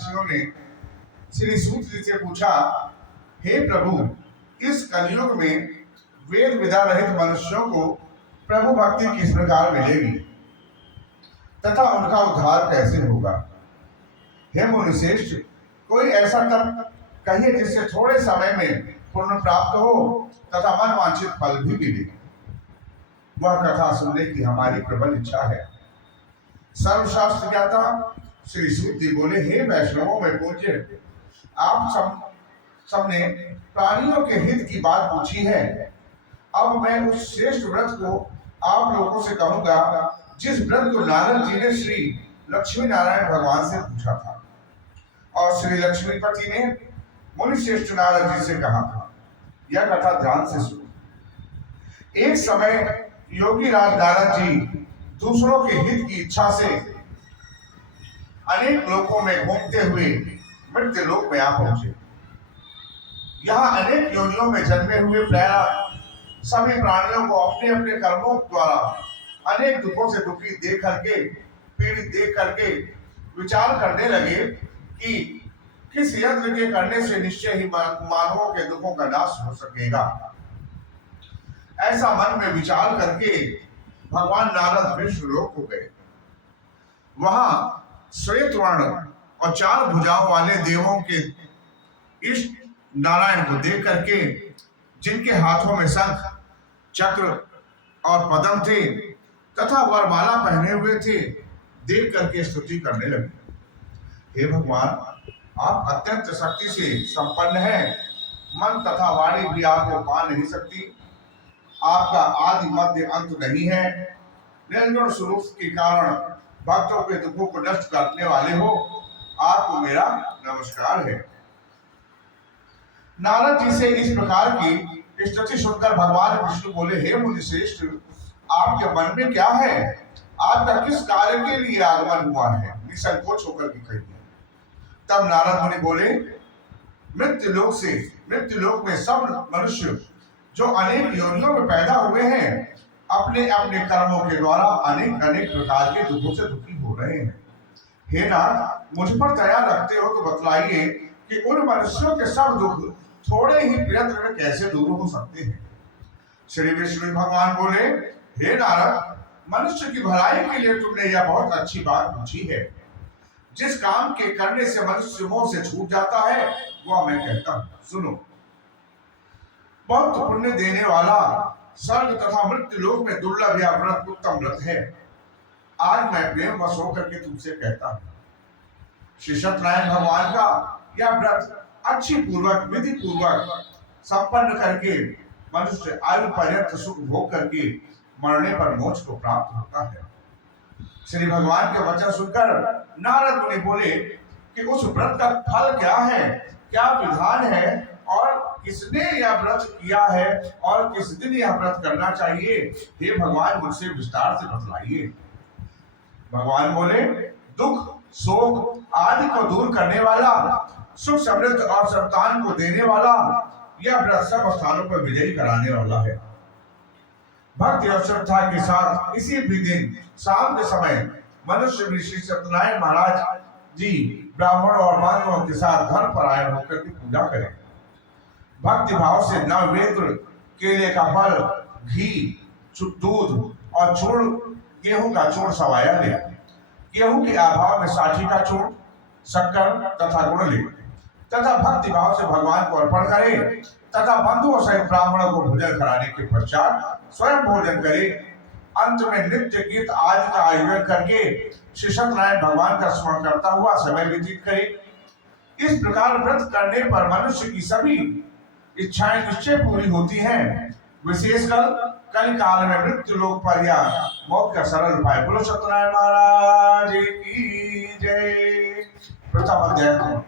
ऋषियों ने श्री सूत जी से पूछा, हे प्रभु, इस कलयुग में वेद विदा रहित मनुष्यों को प्रभु भक्ति किस प्रकार मिलेगी तथा उनका उद्धार कैसे होगा? हे मुनिश्रेष्ठ, कोई ऐसा तप कहिए जिससे थोड़े समय में पुण्य प्राप्त हो तथा मन वांछित फल भी मिले। वह कथा सुनने की हमारी प्रबल इच्छा है। सर्वशास्त्र ज्ञाता श्री सूत जी बोले, हे वैष्णवों में पूज्य, आप सबने प्राणियों के हित की बात पूछी है। अब मैं उस श्रेष्ठ व्रत को आप लोगों से कहूंगा जिस व्रत को नारद जी ने श्री लक्ष्मी नारायण भगवान से पूछा था और श्री लक्ष्मीपति ने मुनि श्रेष्ठ नारद जी से कहा था। यह कथा ध्यान से सुनो। एक समय योगी राज नारद जी दूसरों के हित की इच्छा से अनेक लोकों में घूमते हुए मृत्यु लोक में आ पहुंचे। यहाँ अनेक योनियों में जन्मे हुए सभी प्राणियों को अपने अपने कर्मों द्वारा अनेक दुखों से दुखी देख करके, पीड़ित देख करके विचार करने लगे कि किस यज्ञ के करने से निश्चय ही मानवों के दुखों का नाश हो सकेगा। ऐसा मन में विचार करके भगवान नारद विष्णु लोक को गए। वहां श्वेत वर्ण और 4 भुजाओं वाले देवों के इष्ट नारायण को देख करके, जिनके हाथों में शंख, चक्र और पद्म थे तथा वरमाला पहने हुए थे, देख करके स्तुति करने लगे। हे भगवान, आप अत्यंत शक्ति से संपन्न हैं। मन तथा वाणी भी आपको पा नहीं सकती। आपका आदि मध्य अंत नहीं है। निर्गुण स्वरूप के कारण भक्तों के दुखों को नष्ट करने वाले हो। आपको मेरा नमस्कार है। नारद जी से इस प्रकार की स्तुति सुनकर भगवान विष्णु बोले, हे मुनिश्रेष्ठ, आपके मन में क्या है? आपका किस कार्य के लिए आगमन हुआ है? निसंकोच होकर के कहिए। तब नारद मुनि बोले, मृत्यु लोक में सब मनुष्य जो अनेक योनियों में पैदा हुए हैं, अपने अपने कर्मों के द्वारा अनेक अनेक प्रकार के दुखों से दुखी हो रहे हैं। हे नाथ, मुझ पर दया रखते हो तो बतलाइए कि उन मनुष्यों के सब दुख थोड़े ही प्रयत्न में कैसे दूर हो सकते हैं। श्री विष्णु भगवान बोले, हे नारद, मनुष्य की भलाई के लिए तुमने यह बहुत अच्छी बात पूछी है। जिस काम के करने से मनुष्य मोह से छूट जाता है वह मैं कहता हूं, सुनो। बहुत पुण्य देने वाला स्वर्ग तथा मृत्यु लोक में दुर्लभ या व्रत उत्तम व्रत है। आज मैं प्रेम वश होकर के तुमसे कहता हूं, श्री सत्यनारायण भगवान का यह व्रत अच्छी पूर्वक विधि पूर्वक संपन्न करके मनुष्य आयु पर्यंत सुख भोग करके मरने पर मोक्ष को प्राप्त होता है। श्री भगवान के वचन सुनकर नारद मुनि बोले कि उस व्रत का फल क्या है, क्या विधान है और किसने यह व्रत किया है और किस दिन यह व्रत करना चाहिए? हे भगवान, मुझसे विस्तार से बतलाइए। भगवान बोले, दुख शोक आदि को दूर करने वाला, सुख समृद्धि और संतान को देने वाला, यह व्रत सब स्थानों पर विजयी कराने वाला है। भक्ति और श्रद्धा के साथ इसी भी दिन शाम के समय मनुष्य भी श्री सत्यनारायण महाराज जी ब्राह्मण और मानवों के साथ घर पर आए होकर की पूजा करें। भक्ति भाव से नववेत्र, केले का फल, घी, दूध और चूर्ण, गेहूं का चूर्ण सवाया ले। गेहूं के अभाव में साठी का चूर्ण, शक्कर तथा गुड़ ले तथा भक्ति भाव से भगवान को अर्पण करे तथा बंधुओं सहित ब्राह्मणों को भोजन कराने के पश्चात स्वयं भोजन करे। अंत में नृत्य गीत आदि का आयोजन करके श्री सत्यनारायण भगवान का स्मरण करता हुआ समय व्यतीत करे। इस प्रकार व्रत करने पर मनुष्य की सभी इच्छाएं निश्चय पूरी होती हैं। विशेषकर कल काल में मृत्यु लोक पर या मौत का सरल उपाय। बोलो सत्यनारायण महाराज की जय। प्रथम अध्याय।